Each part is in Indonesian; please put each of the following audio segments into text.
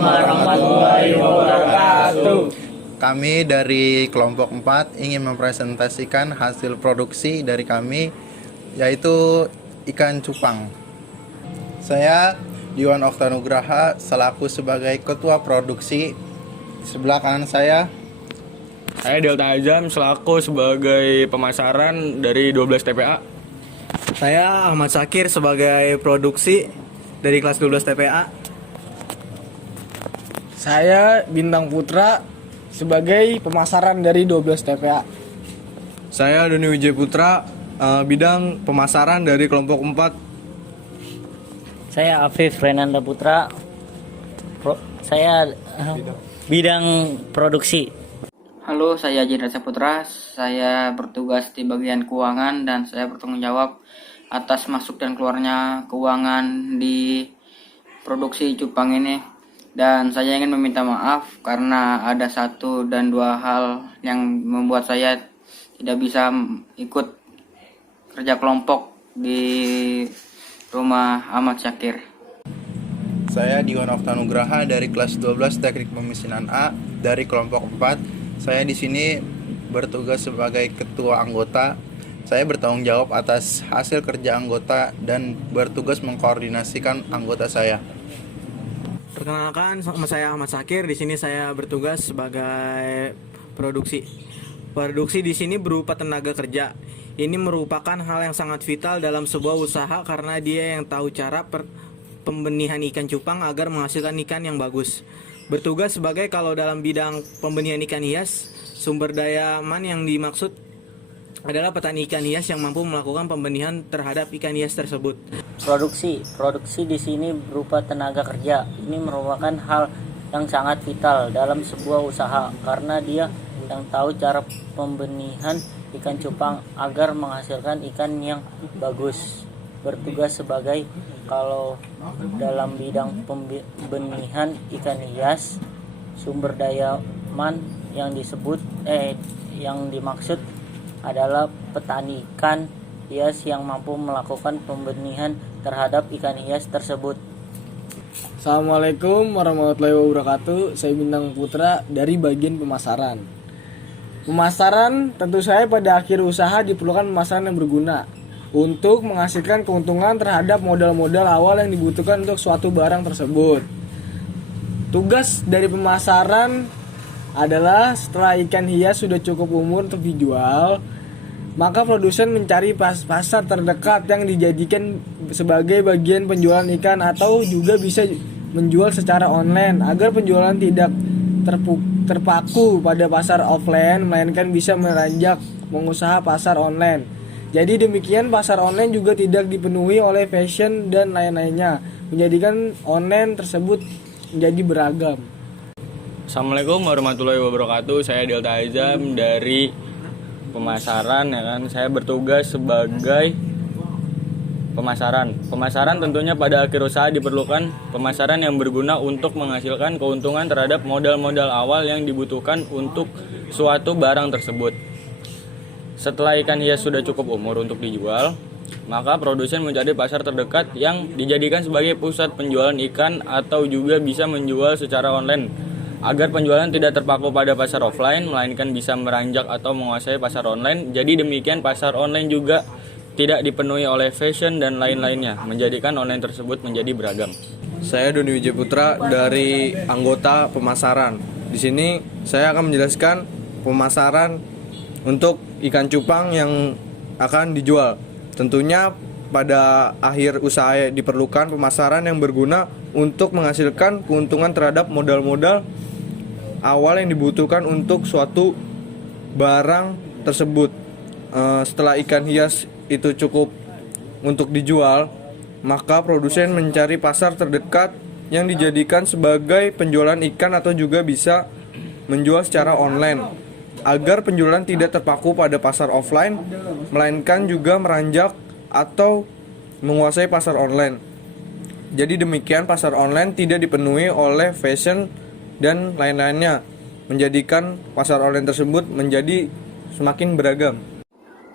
warahmatullahi wabarakatuh. Kami dari kelompok 4 ingin mempresentasikan hasil produksi dari kami, yaitu ikan cupang. Saya Diwan Oktanugraha selaku sebagai ketua produksi. Sebelah kanan saya Delta Azam selaku sebagai pemasaran dari 12 TPA. Saya Ahmad Syakir sebagai produksi dari kelas 12 TPA. Saya Bintang Putra sebagai pemasaran dari 12 TPA. Saya Doni Wijaya Putra, bidang pemasaran dari kelompok 4. Saya Afif Renanda Putra, saya bidang produksi. Halo, saya Jendra Saputra. Saya bertugas di bagian keuangan dan saya bertanggung jawab atas masuk dan keluarnya keuangan di produksi cupang ini. Dan saya ingin meminta maaf karena ada satu dan dua hal yang membuat saya tidak bisa ikut kerja kelompok di rumah Ahmad Syakir. saya Diwan Oktanugraha dari kelas 12 Teknik Pemesinan A dari kelompok 4. Saya di sini bertugas sebagai ketua anggota. Saya bertanggung jawab atas hasil kerja anggota dan bertugas mengkoordinasikan anggota saya. Perkenalkan, nama saya Ahmad Syakir. Di sini saya bertugas sebagai produksi. Produksi di sini berupa tenaga kerja. Ini merupakan hal yang sangat vital dalam sebuah usaha karena dia yang tahu cara pembenihan ikan cupang agar menghasilkan ikan yang bagus. Bertugas sebagai kalau dalam bidang pembenihan ikan hias, sumber daya man yang dimaksud adalah petani ikan hias yang mampu melakukan pembenihan terhadap ikan hias tersebut. Produksi di sini berupa tenaga kerja. Ini merupakan hal yang sangat vital dalam sebuah usaha karena dia yang tahu cara pembenihan ikan cupang agar menghasilkan ikan yang bagus. Bertugas sebagai kalau dalam bidang pembenihan ikan hias, sumber daya man yang dimaksud adalah petani ikan hias yang mampu melakukan pembenihan terhadap ikan hias tersebut. Assalamualaikum warahmatullahi wabarakatuh. Saya Bintang Putra dari bagian pemasaran. Pemasaran tentu saja pada akhir usaha diperlukan pemasaran yang berguna untuk menghasilkan keuntungan terhadap modal-modal awal yang dibutuhkan untuk suatu barang tersebut. Tugas dari pemasaran adalah setelah ikan hias sudah cukup umur untuk dijual, maka produsen mencari pasar terdekat yang dijadikan sebagai bagian penjualan ikan atau juga bisa menjual secara online agar penjualan tidak terpaku pada pasar offline melainkan bisa meranjak mengusaha pasar online. Jadi demikian pasar online juga tidak dipenuhi oleh fashion dan lain-lainnya, menjadikan online tersebut menjadi beragam. Assalamualaikum warahmatullahi wabarakatuh. Saya Delta Azam dari pemasaran, ya kan. Saya bertugas sebagai pemasaran. Pemasaran tentunya pada akhir usaha diperlukan pemasaran yang berguna untuk menghasilkan keuntungan terhadap modal-modal awal yang dibutuhkan untuk suatu barang tersebut. Setelah ikan hias sudah cukup umur untuk dijual, maka produsen mencari pasar terdekat yang dijadikan sebagai pusat penjualan ikan atau juga bisa menjual secara online agar penjualan tidak terpaku pada pasar offline melainkan bisa meranjak atau menguasai pasar online. Jadi demikian pasar online juga tidak dipenuhi oleh fashion dan lain-lainnya, menjadikan online tersebut menjadi beragam. Saya Doni Wijaya Putra dari anggota pemasaran. Di sini saya akan menjelaskan pemasaran untuk ikan cupang yang akan dijual. Tentunya pada akhir usaha diperlukan pemasaran yang berguna untuk menghasilkan keuntungan terhadap modal-modal awal yang dibutuhkan untuk suatu barang tersebut. Setelah ikan hias itu cukup untuk dijual, maka produsen mencari pasar terdekat yang dijadikan sebagai penjualan ikan atau juga bisa menjual secara online agar penjualan tidak terpaku pada pasar offline melainkan juga meranjak atau menguasai pasar online. Jadi demikian pasar online tidak dipenuhi oleh fashion dan lain-lainnya, menjadikan pasar online tersebut menjadi semakin beragam.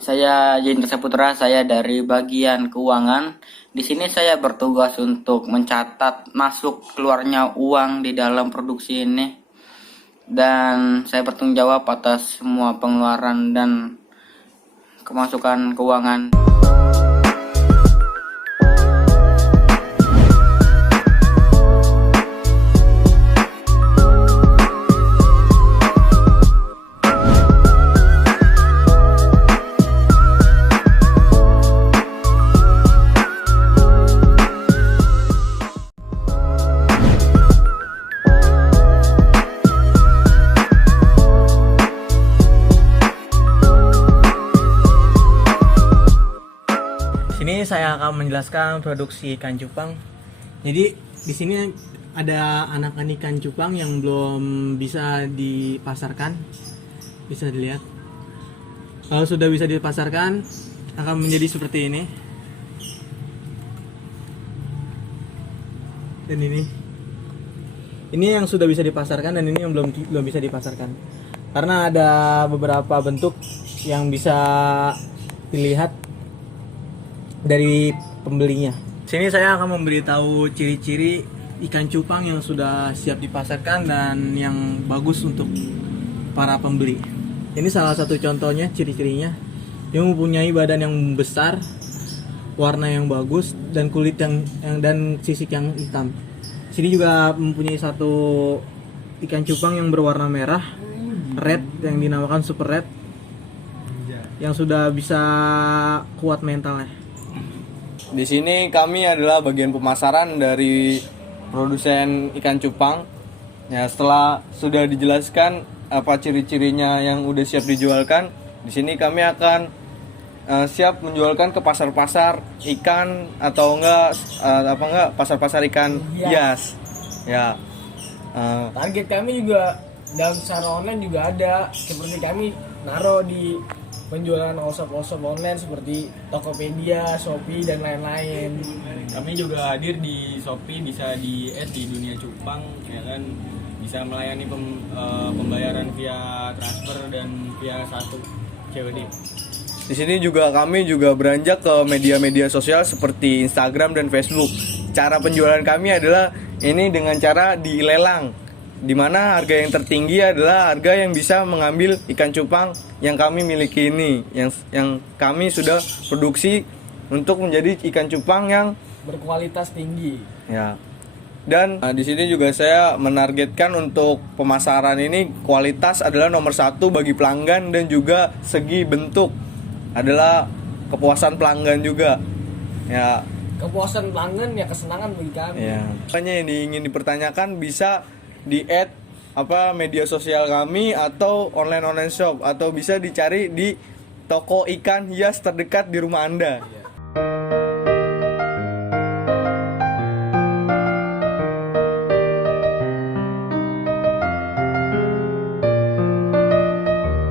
Saya Jendra Saputra, saya dari bagian keuangan Di sini saya bertugas untuk mencatat masuk keluarnya uang di dalam produksi ini, dan saya bertanggung jawab atas semua pengeluaran dan kemasukan keuangan. Sini saya akan menjelaskan produksi ikan cupang. Jadi di sini ada anakan ikan cupang yang belum bisa dipasarkan. Bisa dilihat. Kalau sudah bisa dipasarkan akan menjadi seperti ini. Dan ini yang sudah bisa dipasarkan dan ini yang belum bisa dipasarkan. Karena ada beberapa bentuk yang bisa dilihat dari pembelinya. Sini saya akan memberitahu ciri-ciri ikan cupang yang sudah siap dipasarkan dan yang bagus untuk para pembeli. Ini salah satu contohnya, ciri-cirinya. Dia mempunyai badan yang besar, warna yang bagus, dan kulit yang dan sisik yang hitam. Sini juga mempunyai satu ikan cupang yang berwarna merah, red, yang dinamakan super red, yang sudah bisa kuat mentalnya. Di sini kami adalah bagian pemasaran dari produsen ikan cupang. Ya, setelah sudah dijelaskan apa ciri-cirinya yang udah siap dijualkan, di sini kami akan siap menjualkan ke pasar-pasar ikan atau enggak pasar-pasar ikan hias. Ya. Target kami juga dalam secara online juga ada, seperti kami naruh di penjualan all-shop online seperti Tokopedia, Shopee, dan lain-lain. Kami juga hadir di Shopee, bisa di-add di Dunia Cupang, ya kan, bisa melayani pembayaran via transfer dan via satu COD. Di sini juga kami beranjak ke media-media sosial seperti Instagram dan Facebook. Cara penjualan kami adalah ini dengan cara dilelang, di mana harga yang tertinggi adalah harga yang bisa mengambil ikan cupang yang kami miliki ini, yang kami sudah produksi untuk menjadi ikan cupang yang Berkualitas tinggi. ya. Dan di sini juga saya menargetkan untuk pemasaran ini kualitas adalah nomor satu bagi pelanggan, dan juga segi bentuk adalah kepuasan pelanggan juga. Ya. Kepuasan pelanggan ya kesenangan bagi kami. Ya. Makanya yang ingin dipertanyakan bisa di-add media sosial kami atau online shop, atau bisa dicari di toko ikan hias terdekat di rumah Anda.